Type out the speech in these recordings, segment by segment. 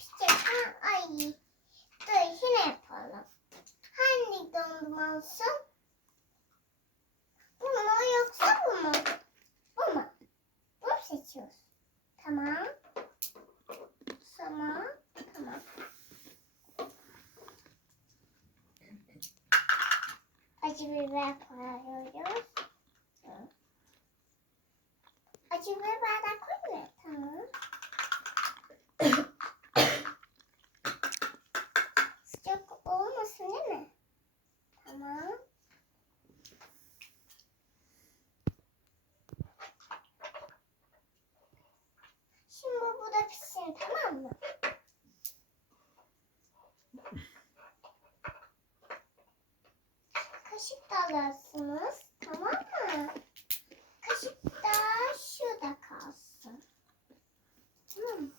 Ha, ay. Dur yine yapalım. Hangi dondurma olsun? Bu mu yoksa bu mu? Bu mu? Bunu seçiyoruz. Tamam. Tamam. Tamam. Acı biber koyuyoruz. Acı biber bardak koymuyor. Tamam. Sıcak olmasın değil mi? Tamam. Şimdi da pişsin tamam mı? Kaşık da alırsınız tamam mı? Kaşık da şurada kalsın. Tamam mı?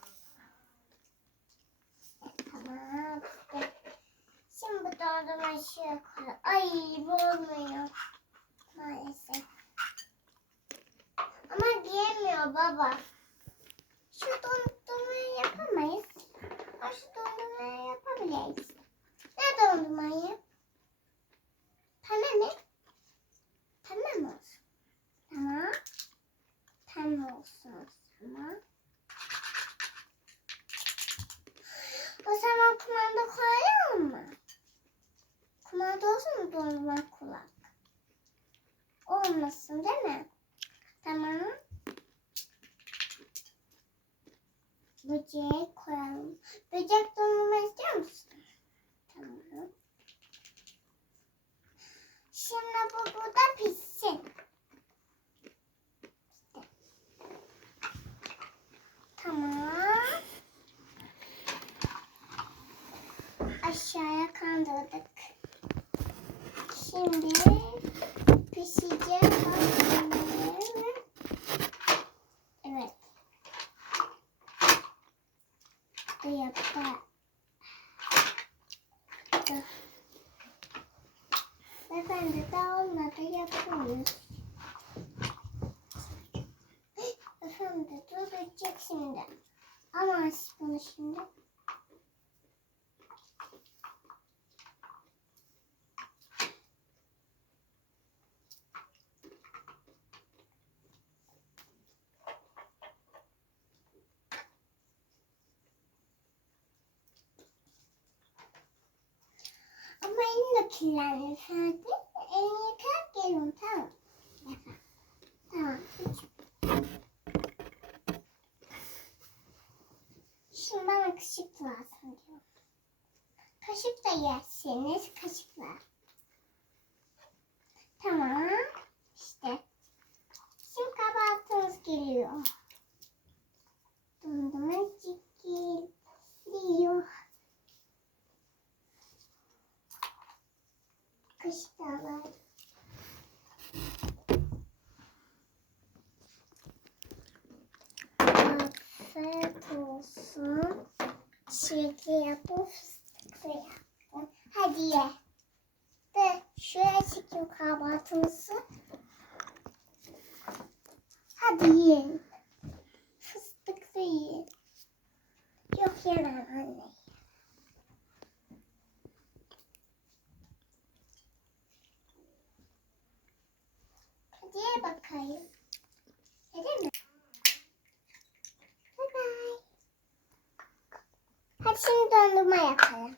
Tamam. Şimdi bu dondurmayı şuraya koy. Ay bu olmuyor. Maalesef. Ama giyemiyor baba. Dondurmayı yapabiliriz. Ne dondurmayı? Pembe mi? Pembe mi olsun? Tamam. Pembe olsun o zaman. O zaman kumanda koyalım mı? Kumanda olsun mu dondurma kulak? Olmasın değil mi? Tamam. Böcek koyalım. Böcek dondurma istiyor musun? Tamam. Şimdi bu burada pişsin. İşte. Tamam. Aşağıya kandırdık. Şimdi pişecek. Evet. Bu yaptı. Efendim daha olmadı yapıyoruz. Efendim dur edecek şimdi. Ama bunu şimdi. Ama elini de kirlenir efendim. Elini tamam. Efendim. Tamam. Şimdi bana kaşık lazım diyor. Kaşık da yerseniz kaşıkla. Tamam. İşte. Şimdi kahvaltımız geliyor. Dondurmacık geliyor. Alalım. Afiyet olsun. Çilekli yapın, fıstıklı yapın. Hadi ye. De şuraya çekin kahvaltınızı. Hadi yiyin. Fıstıklı yiyin. Yok yemem anne. Hadi bakayım. Yedin mi? Bye bye. Hadi şimdi dondurma yapalım.